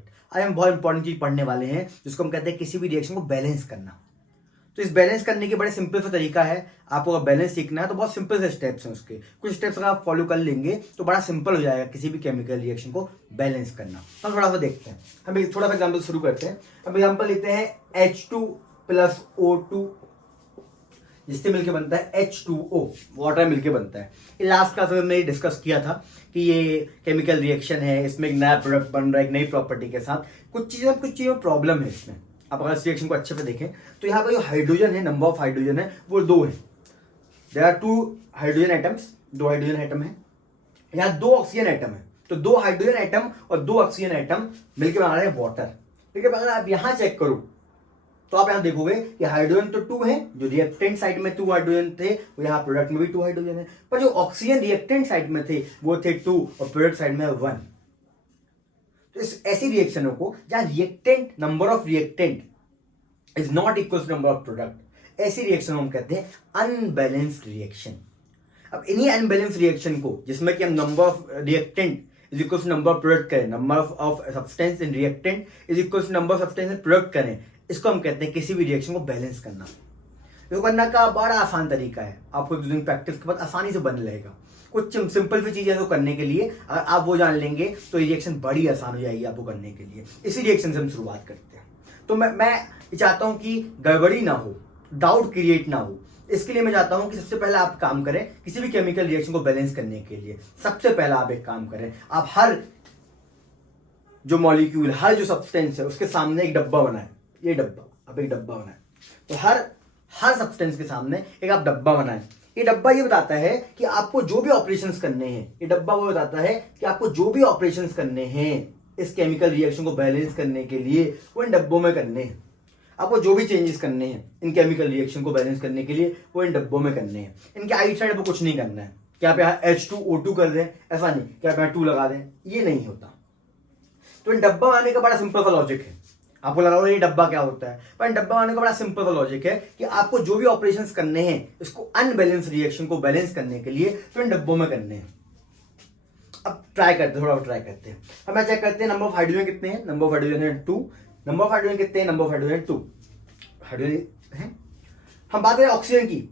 Product. आज हम बहुत इंपॉर्टेंट चीज पढ़ने वाले हैं जिसको हम कहते हैं किसी भी रिएक्शन को बैलेंस करना। तो इस बैलेंस करने के बड़े सिंपल सा तरीका है। आपको अगर बैलेंस सीखना है तो बहुत सिंपल से स्टेप्स हैं उसके। कुछ स्टेप्स अगर आप फॉलो कर लेंगे तो बड़ा सिंपल हो जाएगा किसी भी केमिकल रिएक्शन को बैलेंस करना। हम थोड़ा सा देखते हैं, हम एक थोड़ा सा एग्जाम्पल शुरू करते हैं। हम एग्जाम्पल लेते हैं H2 + O2, जिससे मिलके बनता है H2O, वाटर मिलके बनता है। ये लास्ट क्लास में हमने डिस्कस किया था कि ये केमिकल रिएक्शन है, इसमें एक नया प्रोडक्ट बन रहा है एक नई प्रॉपर्टी के साथ। कुछ चीज़ों में प्रॉब्लम है इसमें। आप अगर इस रिएक्शन को अच्छे से देखें तो यहाँ पर जो हाइड्रोजन है, नंबर ऑफ हाइड्रोजन है वो 2 है। There are 2 hydrogen atoms, 2 hydrogen atom है। यहाँ 2 ऑक्सीजन एटम है, तो 2 हाइड्रोजन एटम और 2 ऑक्सीजन एटम मिलकर बना रहे हैं वाटर। लेकिन अगर आप यहाँ चेक करो तो आप यहाँ देखोगे कि हाइड्रोजन तो 2 है, जो रिएक्टेंट साइड में 2 हाइड्रोजन थे वो यहाँ प्रोडक्ट में भी 2 हाइड्रोजन है, पर जो ऑक्सीजन रिएक्टेंट साइड में थे वो थे 2 और प्रोडक्ट साइड में 1। तो इस ऐसी रिएक्शनों को जहां reactant, number of reactant is not equal to number of product, ऐसी रिएक्शन हम कहते हैं अनबैलेंस्ड रिएक्शन। अब इन्हीं अनबैलेंस्ड रिएक्शन को, जिसमें कि हम number of reactant is equal to number of product करें, number of substance in reactant is equal to number of substance in product करें, इसको हम कहते हैं किसी भी रिएक्शन को बैलेंस करना। तो करना का बड़ा आसान तरीका है, आपको दिन प्रैक्टिस के बाद आसानी से बन लेगा। कुछ सिंपल सी चीजें तो करने के लिए अगर आप वो जान लेंगे तो रिएक्शन बड़ी आसान हो जाएगी आपको करने के लिए। इसी रिएक्शन से हम शुरुआत करते हैं। तो मैं चाहता हूं कि गड़बड़ी ना हो, डाउट क्रिएट ना हो, इसके लिए मैं चाहता हूं कि सबसे पहले आप काम करें किसी भी केमिकल रिएक्शन को बैलेंस करने के लिए। सबसे पहला आप एक काम करें, आप हर जो मॉलिक्यूल, हर जो सब्सटेंस है उसके सामने एक डब्बा बनाएं। ये डब्बा, अब एक डब्बा बनाएं। तो हर सब्सटेंस के सामने एक आप डब्बा बनाएं। ये डब्बा ये बताता है कि आपको जो भी ऑपरेशंस करने हैं, ये डब्बा वो बताता है कि आपको जो भी ऑपरेशंस करने हैं इस केमिकल रिएक्शन को बैलेंस करने के लिए वो इन डब्बों में करने हैं। आपको जो भी चेंजेस करने हैं इन केमिकल रिएक्शन को बैलेंस करने के लिए वो इन डब्बों में करने हैं। इनके आइट साइड आपको कुछ नहीं करना है कि आप यहाँ H2O2 कर दें, ऐसा नहीं कि आप यहाँ 2 लगा दें, ये नहीं होता। तो इन डब्बा बनाने का बड़ा सिंपल सा लॉजिक है। आपको लगा ये डब्बा क्या होता है, पर डब्बा बनाने का बड़ा सिंपल सा लॉजिक है कि आपको जो भी ऑपरेशंस करने हैं इसको अनबैलेंस रिएक्शन को बैलेंस करने के लिए तो इन डब्बों में करने हैं। अब ट्राई करते हैं, थोड़ा ट्राई करते हैं। हम यहाँ चेक करते हैं नंबर ऑफ हाइड्रोजन कितने हैं। नंबर ऑफ हाइड्रोजन है 2। नंबर ऑफ हाइड्रोजन कितने हैं? नंबर ऑफ हाइड्रोजन 2 हाइड्रोजन है। हम बात करें ऑक्सीजन की,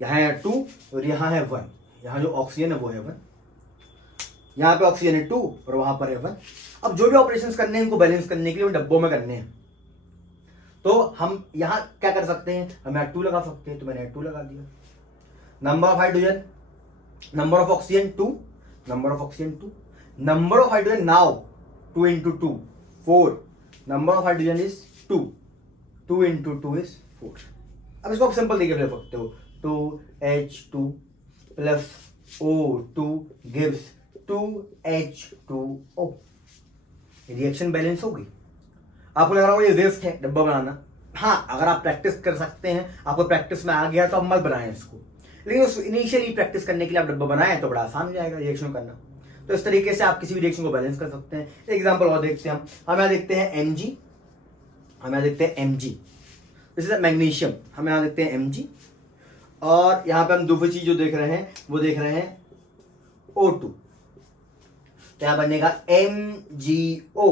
यहाँ है 2 और यहाँ है 1। यहाँ जो ऑक्सीजन है वो है 1, यहाँ पे ऑक्सीजन है 2 और वहां पर है 1। अब जो भी ऑपरेशंस करने हैं इनको बैलेंस करने के लिए उन डब्बों में करने हैं। तो हम यहाँ क्या कर सकते हैं, हम यहाँ 2 लगा सकते हैं, तो मैंने 2 लगा दिया। Number of hydrogen, number of oxygen 2, number of oxygen 2, number of hydrogen now 2 into 2 4, number of hydrogen is 2, 2 into 2 is 4। अब इसको आप सिंपल तरीके से लिख सकते हो, 2H2 + O2 gives 2H2O। Reaction balance होगी। आपको लग रहा होगा ये वेस्ट है डब्बा बनाना। हाँ, अगर आप प्रैक्टिस कर सकते हैं, आपको प्रैक्टिस में आ गया तो आप मत बनाएं इसको, लेकिन उस इनिशियली प्रैक्टिस करने के लिए आप डब्बा बनाएं तो बड़ा आसान हो जाएगा रिएक्शन करना। तो इस तरीके से आप किसी भी रिएक्शन को बैलेंस कर सकते हैं। एक एग्जांपल और देखते हैं हम यहाँ देखते हैं Mg, हम यहाँ देखते हैं Mg, दिस इज मैग्नीशियम। हम यहाँ देखते हैं Mg और यहाँ पे हम दूसरी चीज जो देख रहे हैं वो देख रहे हैं O2। तो यहाँ बनेगा MgO।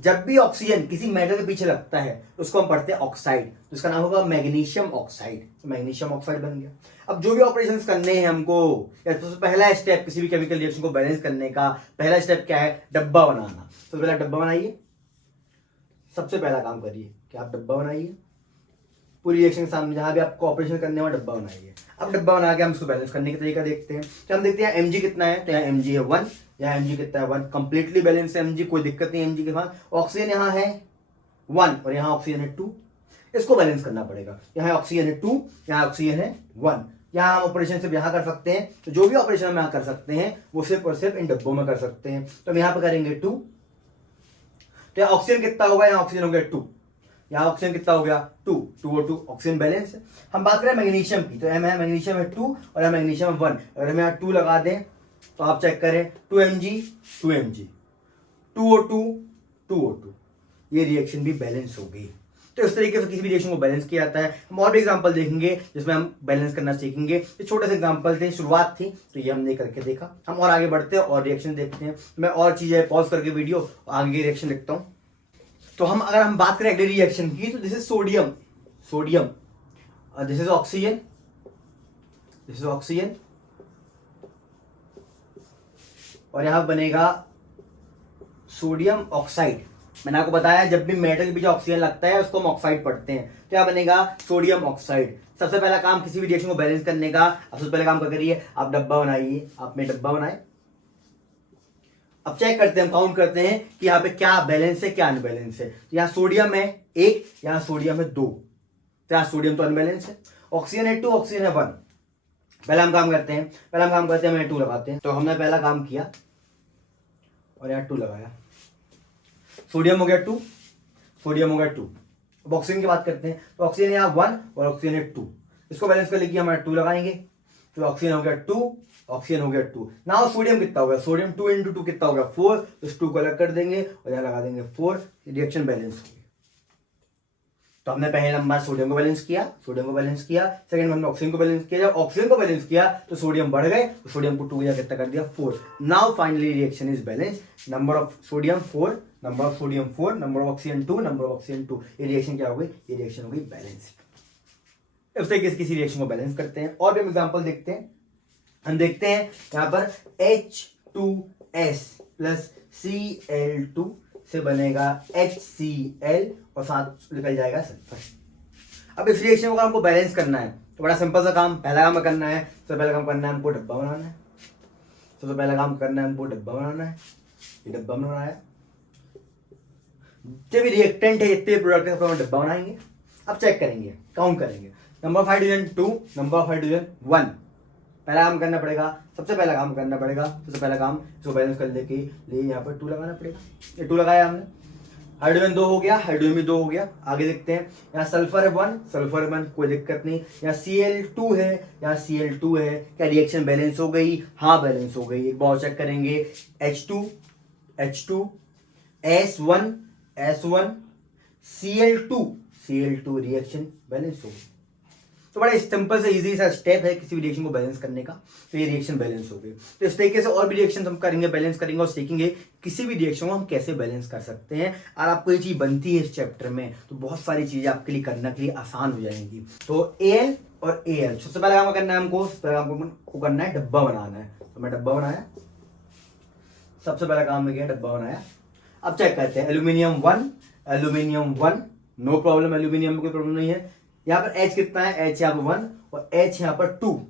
जब भी ऑक्सीजन किसी मेटल के पीछे लगता है तो उसको हम पढ़ते हैं ऑक्साइड, तो इसका नाम होगा मैग्नीशियम ऑक्साइड। तो मैग्नीशियम ऑक्साइड बन गया। अब जो भी ऑपरेशंस करने हैं हमको, या तो पहला स्टेप किसी भी केमिकल रिएक्शन को बैलेंस करने का पहला स्टेप क्या है, डब्बा बनाना। तो पहला डब्बा बनाइए, सबसे पहला काम करिए कि आप डब्बा बनाइए। पूरी रिएक्शन के सामने जहां भी आपको ऑपरेशन करने वाला डब्बा बनाइए। अब डब्बा बना के हम इसको बैलेंस करने का तरीका देखते हैं। तो हम देखते हैं Mg कितना है, तो यहाँ Mg है 1, यहाँ Mg कितना है 1, कंप्लीटली बैलेंस है Mg, कोई दिक्कत नहीं Mg के साथ। ऑक्सीजन यहाँ है 1 और यहाँ ऑक्सीजन है 2, इसको बैलेंस करना पड़ेगा। यहाँ ऑक्सीजन है 2, यहाँ ऑक्सीजन है 1। यहाँ हम ऑपरेशन सिर्फ यहाँ कर सकते हैं, तो जो भी ऑपरेशन हम यहाँ कर सकते हैं वो सिर्फ और सिर्फ इन डब्बों में कर सकते हैं। तो हम यहाँ पे करेंगे 2, तो यहाँ ऑक्सीजन कितना होगा, यहाँ ऑक्सीजन हो गया 2, यहाँ ऑक्सीजन कितना हो गया 2, 2O2, ऑक्सीजन बैलेंस है। हम बात करें मैग्नीशियम की, तो यहाँ मैग्नीशियम है 2 और यहाँ मैग्नीशियम है 1। अगर हम यहाँ 2 लगा दें तो आप चेक करें 2Mg 2Mg, 2O2 2O2, ये रिएक्शन भी बैलेंस हो गई। तो इस तरीके से किसी भी रिएक्शन को बैलेंस किया जाता है। हम और भी एग्जांपल देखेंगे जिसमें हम बैलेंस करना सीखेंगे। ये छोटे से एग्जांपल थे, शुरुआत थी, तो ये हमने करके देखा। हम और आगे बढ़ते हैं और रिएक्शन देखते हैं। मैं और चीजें पॉज करके वीडियो आगे की रिएक्शन देखता हूँ। तो अगर हम बात करें अगले रिएक्शन की, तो this is sodium, this is oxygen, और यहां बनेगा सोडियम ऑक्साइड। मैंने आपको बताया जब भी मेटल के पीछे ऑक्सीजन लगता है उसको हम ऑक्साइड पढ़ते हैं। तो क्या बनेगा? Sodium oxide. सबसे पहला काम किसी भी रिएक्शन को बैलेंस करने का, अब सबसे पहले काम क्या करिए, आप डब्बा बनाइए। आपने डब्बा बनाए, अब चेक करते हैं, हम काउंट करते हैं कि यहाँ पे क्या बैलेंस है क्या अनबैलेंस है। तो यहाँ सोडियम है 1, यहाँ सोडियम है 2, तो यहाँ सोडियम तो अनबैलेंस है। ऑक्सीजन है 2, ऑक्सीजन है 1। पहला हम काम करते हैं, मैंने 2 लगाते हैं। तो हमने पहला काम किया और यहाँ 2 लगाया, सोडियम हो गया 2, अब ऑक्सीजन की बात करते हैं। तो ऑक्सीजन यहाँ 1 और ऑक्सीजन है 2, इसको बैलेंस करने के लिए हमारे 2 लगाएंगे। तो ऑक्सीजन हो गया 2, ऑक्सीजन हो गया 2। नाउ सोडियम कितना होगा? सोडियम 2 × 2 कितना होगा? 4। तो इस 2 को अलग कर देंगे और यहाँ लगा देंगे 4। रिएक्शन बैलेंस होगी। तो हमने पहले नंबर सोडियम को बैलेंस किया, सेकंड हमने ऑक्सीजन को बैलेंस किया। जब ऑक्सीजन को बैलेंस किया तो सोडियम बढ़ गए, तो सोडियम को 2 कितना कर दिया? 4। Now finally reaction is balance. Number of sodium 4, number of sodium 4, number of oxygen 2, number of oxygen 2। ये रिएक्शन क्या हो गई? ये रिएक्शन हो गई बैलेंस। इस तरीके से किसी रिएक्शन को बैलेंस करते हैं। और भी हम एग्जांपल देखते हैं। हम देखते हैं यहाँ पर H2S प्लस Cl2 से बनेगा HCl और साथ निकल जाएगा सल्फर। अब इस रिएक्शन को हमको बैलेंस करना है तो बड़ा सिंपल सा काम, पहला काम करना है, सबसे पहला काम करना है हमको डब्बा बनाना है। ये डब्बा बनाया। जितने भी रिएक्टेंट है, जितने प्रोडक्ट है, हम डब्बा बनाएंगे। अब चेक करेंगे, काउंट करेंगे। Number of hydrogen 2, number of hydrogen 1। पहला काम करना पड़ेगा, सबसे पहला काम इसको बैलेंस करने के लिए यहाँ पर 2 लगाना पड़ेगा। ये 2 लगाया हमने, हाइड्रोजन 2 हो गया, हाइड्रोजन भी 2 हो गया। आगे देखते हैं, यहाँ सल्फर है 1, कोई दिक्कत नहीं। यहाँ Cl2 है, क्या रिएक्शन बैलेंस हो गई? हाँ बैलेंस हो गई। एक बार चेक करेंगे, H2 S1 Cl2 reaction balance हो गई। तो बड़ा सिंपल से इजी सा स्टेप है किसी भी रिएक्शन को बैलेंस करने का। तो ये रिएक्शन बैलेंस हो गई। तो इस तरीके से और भी रिएक्शन हम करेंगे, बैलेंस करेंगे और सीखेंगे किसी भी रिएक्शन को हम कैसे बैलेंस कर सकते हैं। और आपको ये चीज बनती है इस चैप्टर में, तो बहुत सारी चीजें आपके लिए करने के लिए आसान हो जाएंगी। तो Al और Al, सबसे पहले काम करना है हमको, करना है डब्बा बनाना है। तो मैं डब्बा बनाया, सबसे पहला काम में किया, डब्बा बनाया। अब चेक करते हैं, एल्यूमिनियम 1, नो प्रॉब्लम, एल्यूमिनियम में कोई प्रॉब्लम नहीं है। यहाँ पर H कितना है? H यहाँ पर 1 और H यहाँ पर 2।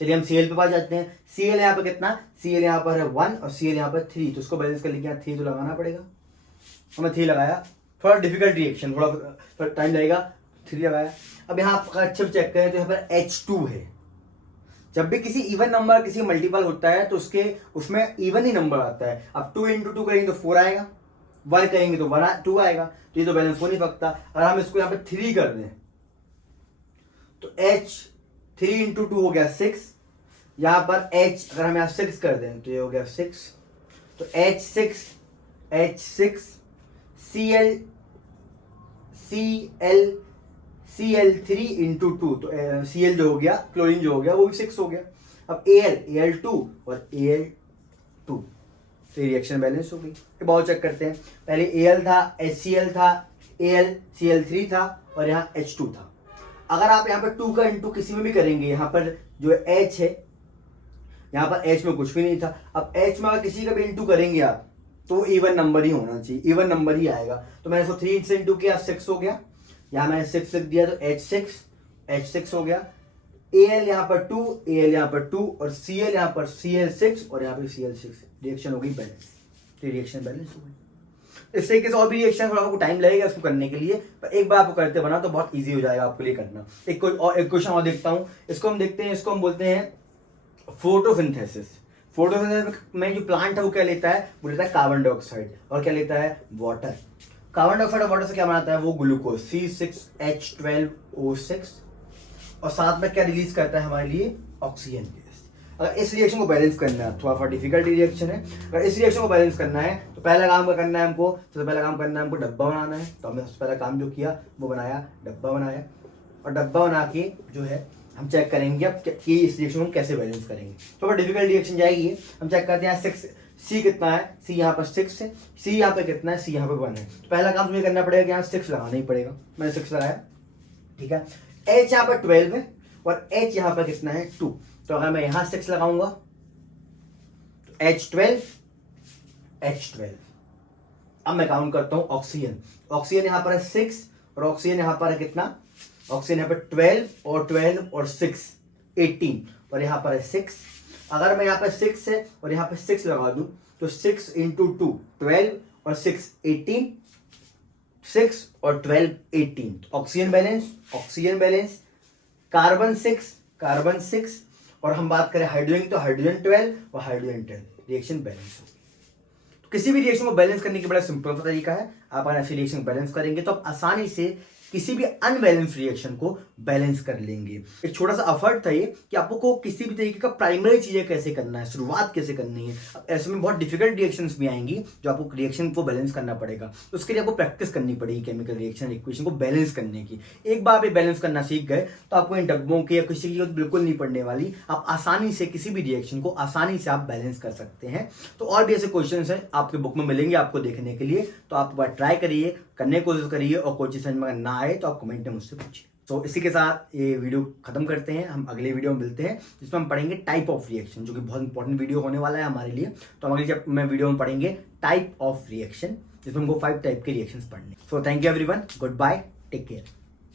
चलिए हम Cl पे पास जाते हैं। Cl यहाँ पर कितना? Cl यहाँ पर है 1 और Cl यहाँ पर 3। तो उसको बैलेंस कर लिया, 3 तो लगाना पड़ेगा। हमने 3 लगाया, थोड़ा डिफिकल्ट रिएक्शन, थोड़ा टाइम लगेगा। 3 लगाया। अब यहाँ पर अच्छे से चेक करें तो यहाँ पर H2 है। जब भी किसी इवन नंबर किसी मल्टीपल होता है तो उसमें इवन ही नंबर आता है। अब 2 × 2 करेंगे तो 4 आएगा, 1 करेंगे तो 2 आएगा। तो ये तो बैलेंस हो नहीं सकता। और हम इसको यहाँ पे 3 कर दें तो H 3 × 2 हो गया 6। यहाँ पर H अगर हम यहाँ 6 कर दें तो ये हो गया 6। तो H6 Cl3 × 2, तो Cl जो हो गया, क्लोरीन जो हो गया, वो भी 6 हो गया। अब Al2 और Al2, तो रिएक्शन बैलेंस हो गई। बहुत चेक करते हैं, पहले Al था, HCl था, AlCl3 था और यहाँ H2 था। अगर आप यहाँ पर 2 का इंटू किसी में भी करेंगे, यहाँ पर जो H है, यहाँ पर H में कुछ भी नहीं था। अब H में अगर किसी का भी इंटू करेंगे आप तो इवन नंबर ही होना चाहिए, इवन नंबर ही आएगा। तो मैंने इसको 3 से इंटू किया, 6 हो गया। यहाँ मैंने 6 लिख दिया तो H6 हो गया। Al यहाँ पर 2, Al यहाँ पर 2 और Cl यहाँ पर Cl6 और यहाँ पर Cl6। रिएक्शन हो गई बैलेंस। तो रिएक्शन बैलेंस हो गई। इस तरीके से और भी रिएक्शन, थोड़ा आपको टाइम लगेगा इसको करने के लिए, पर एक बार आपको करते बना तो बहुत इजी हो जाएगा आपके लिए करना। एक क्वेश्चन और देखता हूँ, इसको हम देखते हैं। इसको हम बोलते हैं फोटोसिंथेसिस। फोटोसिंथेसिस में जो प्लांट है वो क्या लेता है? वो लेता है कार्बन डाइऑक्साइड और क्या लेता है? वाटर। कार्बन डाइऑक्साइड और वाटर से क्या बनाता है? वो ग्लूकोज C6H12O6 और साथ में क्या रिलीज करता है हमारे लिए? Oxygen gas. अगर इस रिएक्शन को बैलेंस करना है, थोड़ा सा डिफिकल्ट रिएक्शन है, अगर इस रिएक्शन को बैलेंस करना है तो पहला काम क्या करना है हमको, सबसे पहला काम करना है हमको डब्बा बनाना है। तो हमने सबसे पहला काम जो किया वो बनाया, डब्बा बनाया, और डब्बा बना के जो है हम चेक करेंगे अब कि इस रिएक्शन को कैसे बैलेंस करेंगे। तो डिफिकल्ट रिएक्शन जाएगी, हम चेक करते हैं 6 सी कितना है, सी यहाँ पर 6 है, सी यहाँ पे कितना है, सी यहाँ पे 1 है। तो पहला काम तुम्हें करना पड़ेगा कि यहाँ 6 लगाना ही पड़ेगा, मैंने 6 लगाया, ठीक है। एच यहाँ पर 12 है और एच यहाँ पर कितना है 2, तो अगर मैं यहाँ 6 लगाऊंगा तो H12 H12। अब मैं काउंट करता हूं ऑक्सीजन, ऑक्सीजन यहाँ पर है 6 और ऑक्सीजन यहाँ पर है कितना, ऑक्सीजन यहाँ पर 12 और 12 और 6 18 और यहाँ पर है 6। अगर मैं यहाँ पर 6 है और यहाँ पर 6 लगा दूं तो 6 इंटू 2 12 और 6 18, 6 और 12 18। ऑक्सीजन बैलेंस कार्बन 6 और हम बात करें हाइड्रोजन की तो हाइड्रोजन 12 और हाइड्रोजन 12, रिएक्शन बैलेंस होगी। तो किसी भी रिएक्शन को बैलेंस करने की बड़ा सिंपल तरीका है, आप अगर ऐसे रिएक्शन बैलेंस करेंगे तो आप आसानी से किसी भी अनबैलेंस रिएक्शन को बैलेंस कर लेंगे। एक छोटा सा एफर्ट था ये कि आपको किसी भी तरीके का प्राइमरी चीजें कैसे करना है, शुरुआत कैसे करनी है। अब ऐसे में बहुत डिफिकल्ट रिएक्शंस भी आएंगी जो आपको रिएक्शन को बैलेंस करना पड़ेगा, तो उसके लिए आपको प्रैक्टिस करनी पड़ेगी केमिकल रिएक्शन इक्वेशन को बैलेंस करने की। एक बार आप ये बैलेंस करना सीख गए तो आपको इन डब्बों की या किसी की जरूरत बिल्कुल नहीं पड़ने वाली, आप आसानी से किसी भी रिएक्शन को आसानी से आप बैलेंस कर सकते हैं। तो और भी ऐसे क्वेश्चन हैं आपके बुक में मिलेंगे आपको देखने के लिए, तो आप एक बार ट्राई करिए, करने की कोशिश करिए, और कोई चीज समझ में ना आए तो आप कमेंट में मुझसे पूछिए। तो इसी के साथ ये वीडियो खत्म करते हैं, हम अगले वीडियो में मिलते हैं जिसमें हम पढ़ेंगे टाइप ऑफ रिएक्शन, जो कि बहुत इंपॉर्टेंट वीडियो होने वाला है हमारे लिए। तो हम अगले वीडियो में पढ़ेंगे टाइप ऑफ रिएक्शन, जिसमें हमको 5 टाइप के रिएक्शंस पढ़ने। So thank you everyone, good bye, take care.